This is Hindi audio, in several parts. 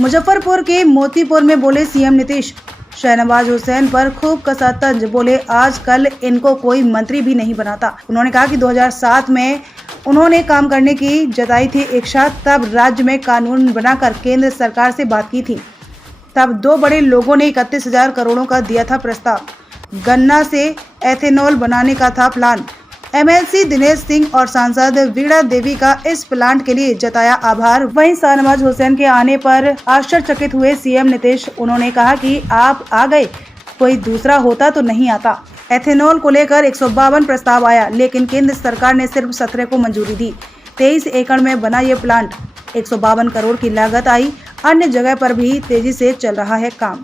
मुजफ्फरपुर के मोतीपुर में बोले सीएम नीतीश। शहनवाज हुसैन पर खूब कसा तंज, बोले आज कल इनको कोई मंत्री भी नहीं बनाता। उन्होंने कहा कि 2007 में उन्होंने काम करने की जताई थी इच्छा, तब राज्य में कानून बनाकर केंद्र सरकार से बात की थी। तब दो बड़े लोगों ने 31,000 करोड़ों का दिया था प्रस्ताव। गन्ना से एथेनॉल बनाने का था प्लान। एमएलसी दिनेश सिंह और सांसद वीणा देवी का इस प्लांट के लिए जताया आभार। वहीं शहनवाज हुसैन के आने पर आश्चर्यचकित हुए सीएम नीतीश। उन्होंने कहा कि आप आ गए, कोई दूसरा होता तो नहीं आता। एथेनॉल को लेकर 152 प्रस्ताव आया, लेकिन केंद्र सरकार ने सिर्फ 17 को मंजूरी दी। 23 एकड़ में बना ये प्लांट, 152 करोड़ की लागत आई। अन्य जगह पर भी तेजी से चल रहा है काम।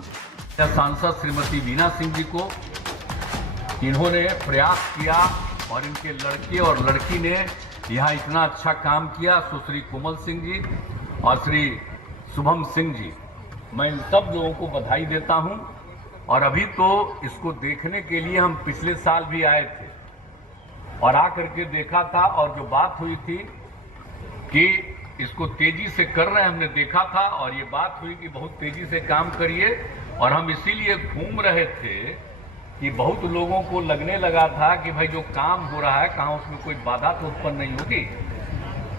सांसद श्रीमती वीणा सिंह जी को, इन्होंने प्रयास किया और इनके लड़के और लड़की ने यहाँ इतना अच्छा काम किया। सुश्री कोमल सिंह जी और श्री शुभम सिंह जी, मैं इन सब लोगों को बधाई देता हूँ। और अभी तो इसको देखने के लिए हम पिछले साल भी आए थे और आकर के देखा था, और जो बात हुई थी कि इसको तेजी से कर रहे हैं, हमने देखा था और ये बात हुई कि बहुत तेजी से काम करिए। और हम इसीलिए घूम रहे थे कि बहुत लोगों को लगने लगा था कि भाई जो काम हो रहा है कहाँ उसमें कोई बाधा तो उत्पन्न नहीं होगी।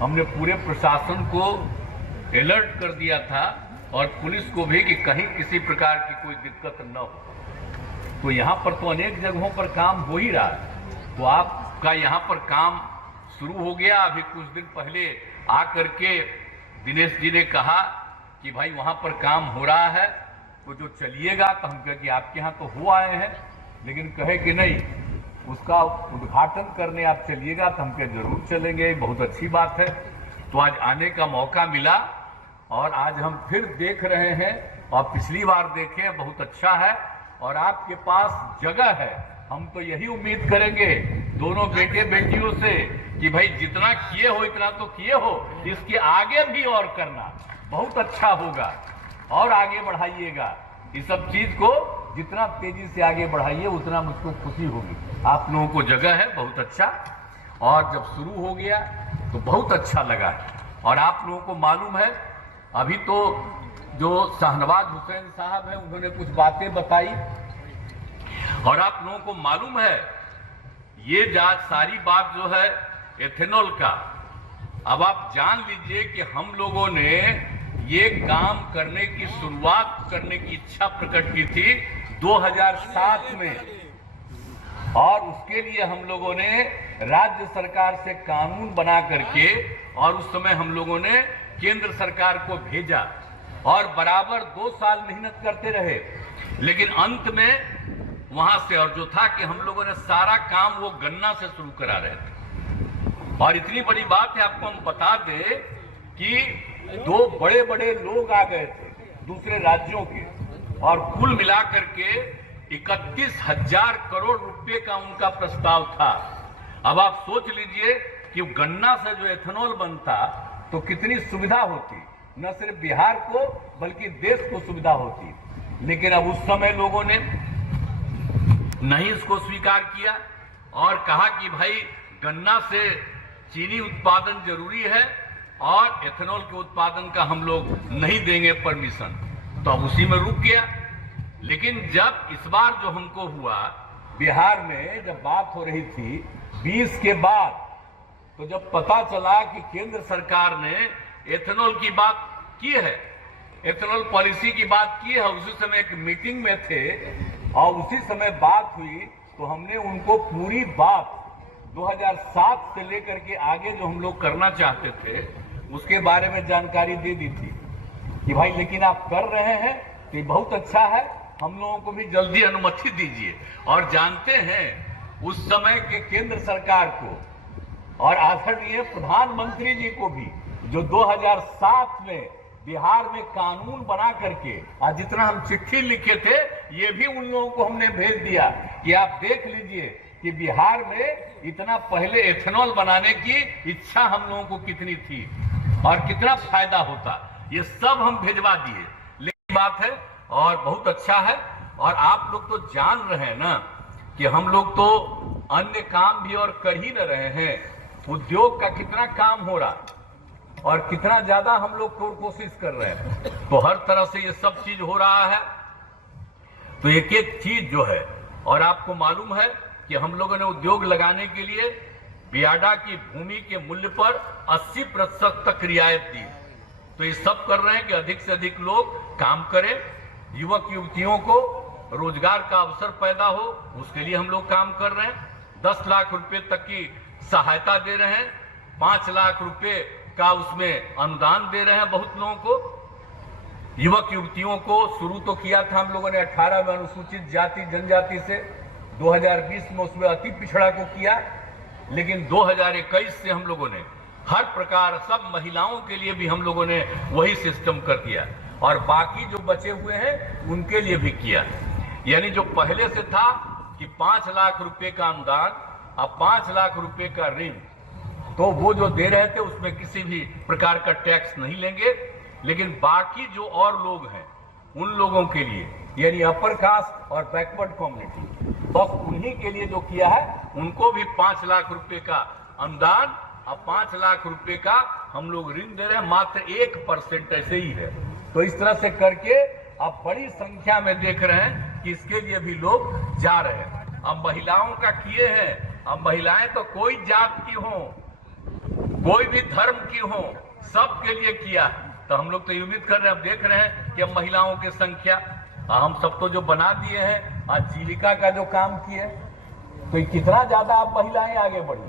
हमने पूरे प्रशासन को अलर्ट कर दिया था और पुलिस को भी कि कहीं किसी प्रकार की कोई दिक्कत न हो। तो यहाँ पर तो अनेक जगहों पर काम हो ही रहा है। तो आपका यहाँ पर काम शुरू हो गया। अभी कुछ दिन पहले आकर के दिनेश जी ने कहा कि भाई वहाँ पर काम हो रहा है तो जो चलिएगा। तो हम कहे कि आपके यहाँ तो हो आए हैं, लेकिन कहे कि नहीं, उसका उद्घाटन करने आप चलिएगा। तो हम कहे जरूर चलेंगे, बहुत अच्छी बात है। तो आज आने का मौका मिला और आज हम फिर देख रहे हैं और पिछली बार देखे, बहुत अच्छा है। और आपके पास जगह है, हम तो यही उम्मीद करेंगे दोनों बेटे बेटियों से कि भाई जितना किए हो इतना तो किए हो, इसके आगे भी और करना बहुत अच्छा होगा और आगे बढ़ाइएगा। इस सब चीज को जितना तेजी से आगे बढ़ाइए उतना मुझको खुशी होगी। आप लोगों को जगह है, बहुत अच्छा। और जब शुरू हो गया तो बहुत अच्छा लगा। और आप लोगों को मालूम है, अभी तो जो शहनवाज हुसैन साहब हैं उन्होंने कुछ बातें बताई और आप लोगों को मालूम है ये सारी बात जो है एथेनॉल का, अब आप जान लीजिए कि हम लोगों ने ये काम करने की शुरुआत करने की इच्छा प्रकट की थी 2007 में। और उसके लिए हम लोगों ने राज्य सरकार से कानून बना करके और उस समय हम लोगों ने केंद्र सरकार को भेजा और बराबर 2 साल मेहनत करते रहे। लेकिन अंत में वहां से, और जो था कि हम लोगों ने सारा काम वो गन्ना से शुरू करा रहे थे। और इतनी बड़ी बात है, आपको हम बता दें कि 2 बड़े बड़े लोग आ गए थे दूसरे राज्यों के और कुल मिलाकर के 31,000 करोड़ रुपए का उनका प्रस्ताव था। अब आप सोच लीजिए कि गन्ना से जो एथेनॉल बनता तो कितनी सुविधा होती, न सिर्फ बिहार को बल्कि देश को सुविधा होती। लेकिन अब उस समय लोगों ने नहीं इसको स्वीकार किया और कहा कि भाई गन्ना से चीनी उत्पादन जरूरी है और एथेनॉल के उत्पादन का हम लोग नहीं देंगे परमिशन। तो अब उसी में रुक गया। लेकिन जब इस बार जो हमको हुआ बिहार में, जब बात हो रही थी 20 के बाद, तो जब पता चला कि केंद्र सरकार ने एथेनॉल की बात की है, एथेनॉल पॉलिसी की बात की है, उसी समय एक मीटिंग में थे और उसी समय बात हुई, तो हमने उनको पूरी बात 2007 से लेकर के आगे जो हम लोग करना चाहते थे उसके बारे में जानकारी दे दी थी कि भाई लेकिन आप कर रहे हैं तो बहुत अच्छा है, हम लोगों को भी जल्दी अनुमति दीजिए। और जानते हैं उस समय के केंद्र सरकार को और आदरणीय प्रधानमंत्री जी को भी, जो 2007 में बिहार में कानून बना करके आज जितना हम चिट्ठी लिखे थे ये भी उन लोगों को हमने भेज दिया कि आप देख लीजिए कि बिहार में इतना पहले एथेनॉल बनाने की इच्छा हम लोगों को कितनी थी और कितना फायदा होता, ये सब हम भेजवा दिए। लेकिन बात है और बहुत अच्छा है। और आप लोग तो जान रहे हैं ना कि हम लोग तो अन्य काम भी और कर ही न रहे हैं। उद्योग का कितना काम हो रहा, और कितना ज्यादा हम लोग कोशिश कर रहे हैं। तो हर तरह से ये सब चीज हो रहा है। तो एक एक चीज जो है, और आपको मालूम है कि हम लोगों ने उद्योग लगाने के लिए बियाडा की भूमि के मूल्य पर 80% तक रियायत दी। तो ये सब कर रहे हैं कि अधिक से अधिक लोग काम करें, युवक युवतियों को रोजगार का अवसर पैदा हो, उसके लिए हम लोग काम कर रहे हैं। 10 लाख रुपए तक की सहायता दे रहे हैं, 5 लाख रुपए का उसमें अनुदान दे रहे हैं बहुत लोगों को। युवक युवतियों को शुरू तो किया था हम लोगों ने 18 में अनुसूचित जाति जनजाति से, 2020 में उसमें अति पिछड़ा को किया, लेकिन 2021 से हम लोगों ने हर प्रकार सब महिलाओं के लिए भी हम लोगों ने वही सिस्टम कर दिया, और बाकी जो बचे हुए हैं उनके लिए भी किया। यानी जो पहले से था कि 5 लाख रुपए का अनुदान, अब 5 लाख रुपए का ऋण, तो वो जो दे रहे थे उसमें किसी भी प्रकार का टैक्स नहीं लेंगे। लेकिन बाकी जो और लोग हैं उन लोगों के लिए, यानी अपर कास्ट और बैकवर्ड कम्युनिटी, बस उन्हीं के लिए जो किया है, उनको भी 5 लाख रुपए का अनुदान और 5 लाख रुपए का हम लोग ऋण दे रहे हैं। मात्र 1% ऐसे ही है। तो इस तरह से करके अब बड़ी संख्या में देख रहे हैं कि इसके लिए भी लोग जा रहे हैं। अब महिलाओं का किए हैं, अब महिलाएं तो कोई जात की हो, कोई भी धर्म की हो, सबके लिए किया है। तो हम लोग तो उम्मीद कर रहे हैं, अब देख रहे हैं कि अब महिलाओं की संख्या हम सब तो जो बना दिए हैं, आज जीविका का जो काम किए, तो कितना ज्यादा अब महिलाएं आगे बढ़ी।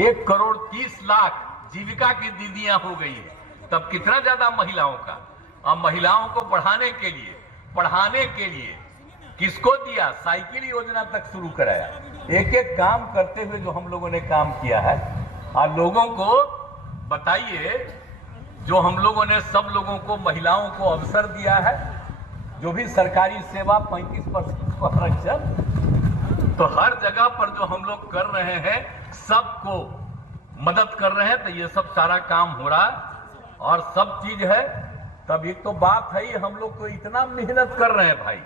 1,30,00,000 जीविका की दीदियां हो गई है, तब कितना ज्यादा महिलाओं का। अब महिलाओं को पढ़ाने के लिए किसको दिया, साइकिल योजना तक शुरू कराया। एक एक काम करते हुए जो हम लोगों ने काम किया है, और लोगों को बताइए, जो हम लोगों ने सब लोगों को, महिलाओं को अवसर दिया है, जो भी सरकारी सेवा 35% आरक्षण, तो हर जगह पर जो हम लोग कर रहे हैं, सबको मदद कर रहे हैं। तो ये सब सारा काम हो रहा है और सब चीज है। तब एक तो बात है, हम लोग तो इतना मेहनत कर रहे हैं भाई।